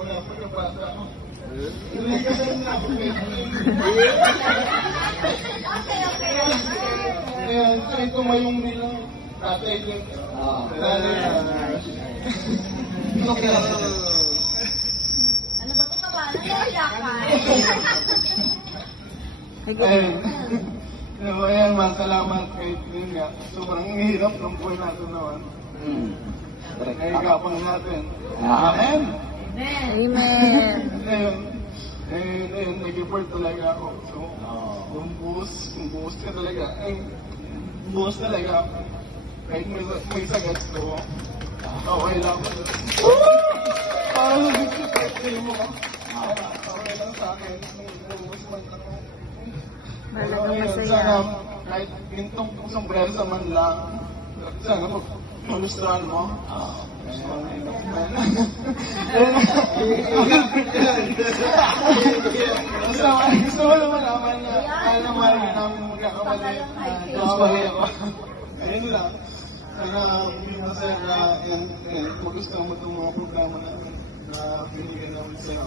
mula pagkabata ko. Inagasan na ako. Ayan, kaya tumayong bilang tatay din. Ano ba ito naman? Naiyak ka? Ayan, salamat kay Tinga. Sobrang hirap ng buhay natin naman. Nahigapang natin. Amen! Amen. Ayun, nag-report talaga ako. So, yung buhos ka talaga. Buhos talaga. Kahit may sagat ko, okay lang. Parang nag-report mo ka. Okay lang sa akin. Buhos man ako. Talagang masaya. Sana, kahit gintong sombrero man lang, sana magustuhan mo. Gusto mo naman naman na kaya naman namin magkakamali. Kakamali ako. Ayun lang. Sana masaya na magustuhan mo itong mga programa na binigyan namin sa'yo.